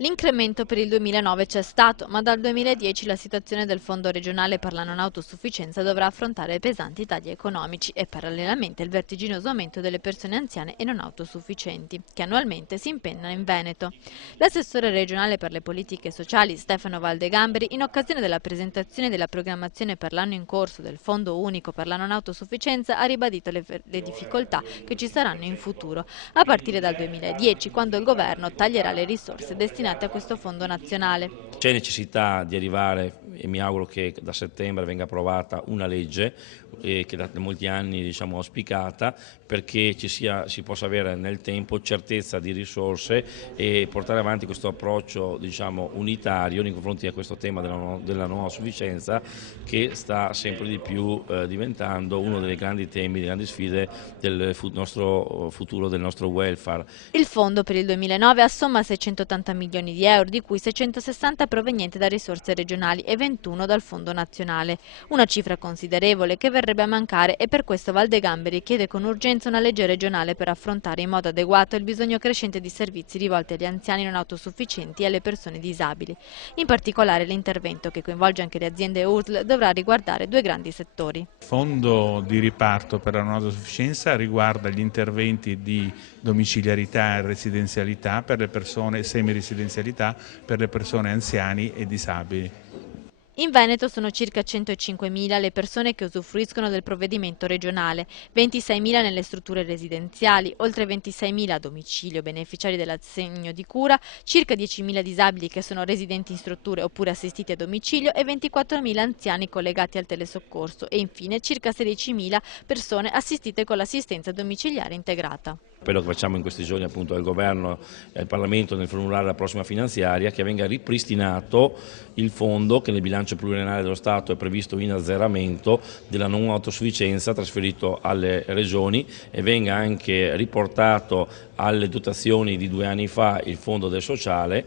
L'incremento per il 2009 c'è stato, ma dal 2010 la situazione del Fondo regionale per la non autosufficienza dovrà affrontare pesanti tagli economici e parallelamente il vertiginoso aumento delle persone anziane e non autosufficienti, che annualmente si impegnano in Veneto. L'assessore regionale per le politiche sociali Stefano Valdegamberi, in occasione della presentazione della programmazione per l'anno in corso del Fondo unico per la non autosufficienza, ha ribadito le difficoltà che ci saranno in futuro, a partire dal 2010, quando il governo taglierà le risorse destinate a questo fondo nazionale. C'è necessità di arrivare, e mi auguro che da settembre venga approvata una legge che da molti anni auspicata, perché si possa avere nel tempo certezza di risorse e portare avanti questo approccio unitario nei confronti di questo tema della non sufficienza, che sta sempre di più diventando uno dei grandi temi, delle grandi sfide del nostro futuro, del nostro welfare. Il fondo per il 2009 assomma 680 milioni di euro, di cui 660 provenienti da risorse regionali e 21 dal Fondo nazionale. Una cifra considerevole che verrebbe a mancare, e per questo Valdegamberi chiede con urgenza una legge regionale per affrontare in modo adeguato il bisogno crescente di servizi rivolti agli anziani non autosufficienti e alle persone disabili. In particolare l'intervento, che coinvolge anche le aziende USL, dovrà riguardare due grandi settori. Il fondo di riparto per la non autosufficienza riguarda gli interventi di domiciliarità e residenzialità per le persone, semiresidenzialità per le persone anziani e disabili. In Veneto sono circa 105.000 le persone che usufruiscono del provvedimento regionale, 26.000 nelle strutture residenziali, oltre 26.000 a domicilio beneficiari dell'assegno di cura, circa 10.000 disabili che sono residenti in strutture oppure assistiti a domicilio e 24.000 anziani collegati al telesoccorso e infine circa 16.000 persone assistite con l'assistenza domiciliare integrata. Quello che facciamo in questi giorni appunto al Governo e al Parlamento nel formulare la prossima finanziaria, che venga ripristinato il fondo che nel bilancio pluriennale dello Stato è previsto in azzeramento della non autosufficienza trasferito alle regioni, e venga anche riportato alle dotazioni di 2 anni fa il fondo del sociale.